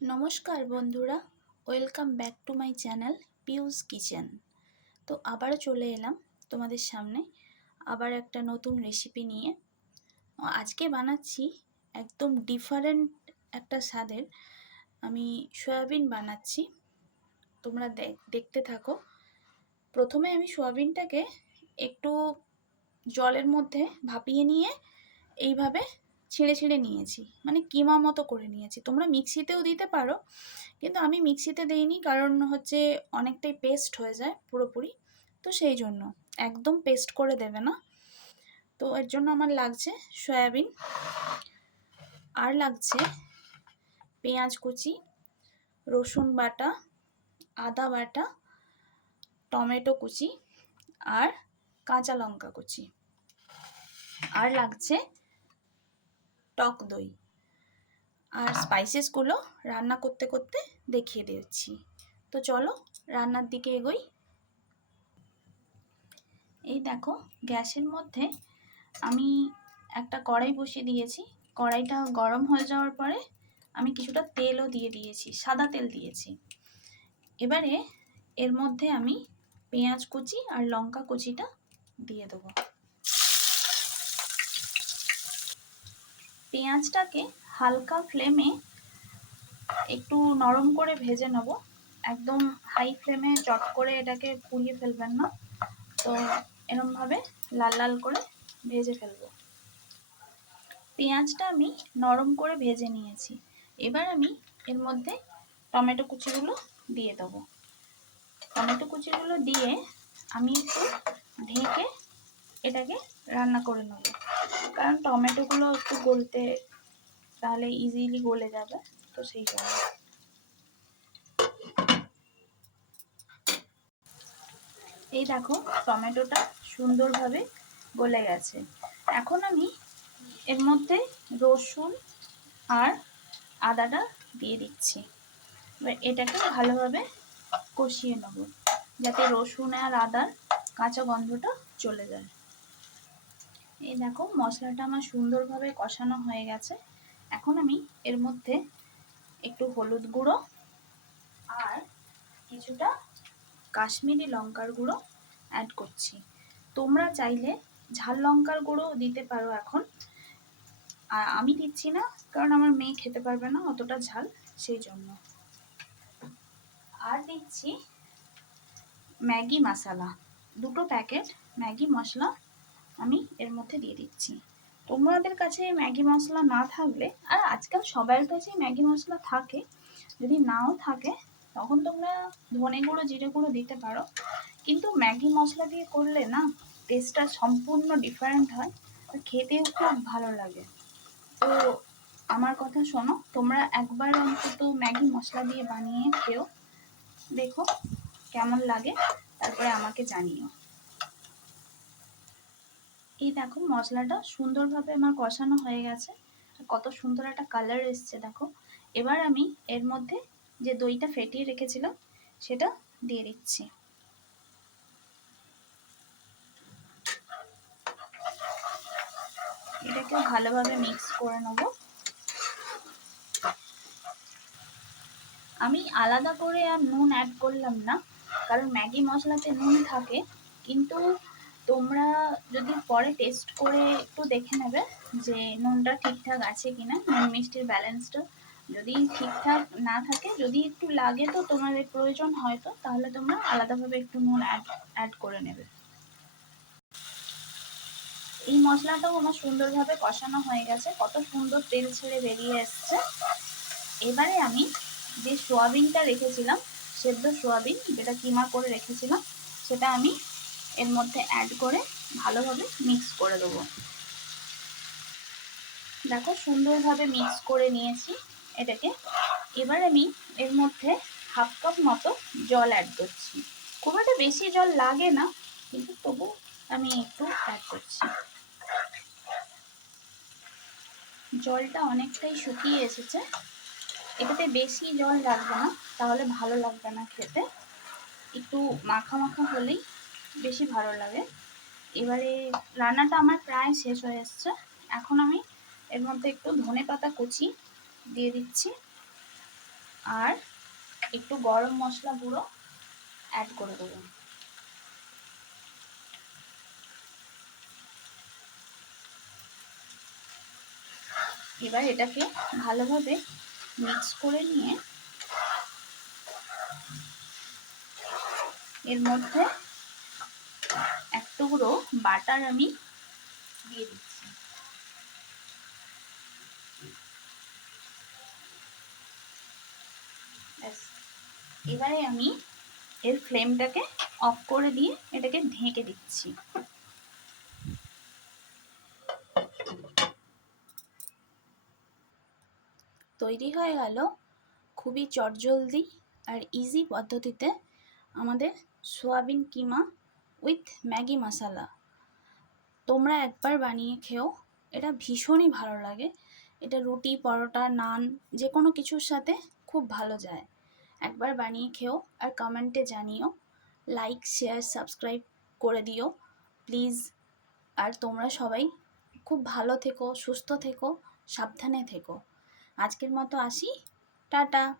নমস্কার বন্ধুরা, welcome back to my channel পিউস kitchen. তো আবারও চলে এলাম তোমাদের সামনে আবার একটা নতুন রেসিপি নিয়ে। আজকে বানাচ্ছি একদম ডিফারেন্ট একটা স্বাদের। আমি সয়াবিন বানাচ্ছি, তোমরা দেখতে থাকো। প্রথমে আমি সয়াবিনটাকে একটু জলের মধ্যে ভাপিয়ে নিয়ে এইভাবে ছিঁড়ে ছিঁড়ে নিয়েছি, মানে কিমা মতো করে নিয়েছি। তোমরা মিক্সিতেও দিতে পারো, কিন্তু আমি মিক্সিতে দিইনি, কারণ হচ্ছে অনেকটাই পেস্ট হয়ে যায় পুরোপুরি। তো সেই জন্য একদম পেস্ট করে দেবে না। তো এর জন্য আমার লাগছে সয়াবিন, আর লাগছে পেঁয়াজ কুচি, রসুন বাটা, আদা বাটা, টমেটো কুচি আর কাঁচা লঙ্কা কুচি, আর লাগছে টক দই। আর স্পাইসেসগুলো রান্না করতে করতে দেখিয়ে দিচ্ছি। তো চলো রান্নার দিকে এগোই। এই দেখো, গ্যাসের মধ্যে আমি একটা কড়াই বসিয়ে দিয়েছি। কড়াইটা গরম হয়ে যাওয়ার পরে আমি কিছুটা তেলও দিয়ে দিয়েছি, সাদা তেল দিয়েছি। এবারে এর মধ্যে আমি পেঁয়াজ কুচি আর লঙ্কা কুচিটা দিয়ে দেবো। পেঁয়াজটাকে হালকা ফ্লেমে একটু নরম করে ভেজে নেব। একদম হাই ফ্লেমে চট করে এটাকে পুড়িয়ে ফেলবেন না, তো এরমভাবে লাল লাল করে ভেজে ফেলবো। পেঁয়াজটা আমি নরম করে ভেজে নিয়েছি। এবার আমি এর মধ্যে টমেটো কুচিগুলো দিয়ে দেবো। টমেটো কুচিগুলো দিয়ে আমি একটু ঢেকে এটাকে রান্না করে নেব, কারণ টমেটোগুলো একটু গলতে, তাহলে ইজিলি গলে যাবে, তো সেই জন্য। এই দেখো, টমেটোটা সুন্দরভাবে গলে গেছে। এখন আমি এর মধ্যে রসুন আর আদাটা দিয়ে দিচ্ছি। এবার এটাকে ভালোভাবে কষিয়ে নেব, যাতে রসুন আর আদার কাঁচা গন্ধটা চলে যায়। এই দেখো, মশলাটা আমার সুন্দরভাবে কষানো হয়ে গেছে। এখন আমি এর মধ্যে একটু হলুদ গুঁড়ো আর কিছুটা কাশ্মীরি লঙ্কার গুঁড়ো অ্যাড করছি। তোমরা চাইলে ঝাল লঙ্কার গুঁড়ো দিতে পারো এখন, আর আমি দিচ্ছি না, কারণ আমার মেয়ে খেতে পারবে না অতটা ঝাল, সেই জন্য। আর দিচ্ছি ম্যাগি মশলা, 2টো প্যাকেট ম্যাগি মশলা আমি এর মধ্যে দিয়ে দিচ্ছি। তোমাদের কাছে ম্যাগি মশলা না থাকলে, আর আজকাল সবার কাছেই ম্যাগি মশলা থাকে, যদি নাও থাকে তখন তোমরা ধনে গুঁড়ো জিরে গুঁড়ো দিতে পারো। কিন্তু ম্যাগি মশলা দিয়ে করলে না, টেস্টটা সম্পূর্ণ ডিফারেন্ট হয়, আর খেতেও খুব ভালো লাগে। তো আমার কথা শোনো, তোমরা একবার অন্তত ম্যাগি মশলা দিয়ে বানিয়ে খেও, দেখো কেমন লাগে, তারপরে আমাকে জানিও। এই দেখো, মশলাটা সুন্দরভাবে আমার কষানো হয়ে গেছে, কত সুন্দর একটা কালার এসছে দেখো। এবার আমি এর মধ্যে যে দইটা ফেটিয়ে রেখেছিলাম সেটা দিয়ে দিচ্ছি। এটাকে ভালোভাবে মিক্স করে নেব। আমি আলাদা করে আর নুন অ্যাড করলাম না, কারণ ম্যাগি মশলাতে নুন থাকে। কিন্তু তোমরা যদি পরে টেস্ট করে একটু দেখে নেবে যে নুনটা ঠিকঠাক আছে কিনা, নুন মিষ্টির ব্যালেন্সটা যদি ঠিকঠাক না থাকে, যদি একটু লাগে তো তোমাদের প্রয়োজন হয়তো, তাহলে তোমরা আলাদাভাবে একটু নুন অ্যাড করে নেবে। এই মশলাটাও আমার সুন্দরভাবে কষানো হয়ে গেছে, কত সুন্দর তেল ছেড়ে বেরিয়ে এসছে। এবারে আমি যে সোয়াবিনটা রেখেছিলাম, সেদ্ধ সোয়াবিন যেটা কিমা করে রেখেছিলাম, সেটা আমি এর মধ্যে অ্যাড করে ভালোভাবে মিক্স করে দেবো। দেখো, সুন্দরভাবে মিক্স করে নিয়েছি এটাকে। এবার আমি এর মধ্যে 1/2 কাপ মতো জল অ্যাড করছি। খুব একটা বেশি জল লাগে না, কিন্তু তবু আমি একটু অ্যাড করছি। জলটা অনেকটাই শুকিয়ে এসেছে, এটাতে বেশি জল লাগবে না, তাহলে ভালো লাগবে না খেতে। একটু মাখা মাখা হলেই বেশি ভালো লাগে। এবারে রান্নাটা আমার প্রায় শেষ হয়ে এসছে। এখন আমি এর মধ্যে একটু ধনেপাতা কুচি দিয়ে দিচ্ছি। আর একটু গরম মশলা গুঁড়ো অ্যাড করে দেবো। এবার এটাকে ভালোভাবে মিক্স করে নিয়ে এর মধ্যে এক টুকরো বাটার আমি দিয়ে দিচ্ছি। এবারে আমি এর ফ্লেমটাকে অফ করে দিয়ে এটাকে ঢেকে দিচ্ছি। তৈরি হয়ে গেল খুবই চটজলদি আর ইজি পদ্ধতিতে আমাদের সোয়াবিন কিমা উইথ ম্যাগি মশলা। তোমরা একবার বানিয়ে খেও, এটা ভীষণই ভালো লাগে। এটা রুটি, পরোটা, নান যে কোনো কিছুর সাথে খুব ভালো যায়। একবার বানিয়ে খেও আর কমেন্টে জানিও। লাইক, শেয়ার, সাবস্ক্রাইব করে দিও প্লিজ। আর তোমরা সবাই খুব ভালো থেকো, সুস্থ থেকো, সাবধানে থেকো। আজকের মতো আসি, টাটা।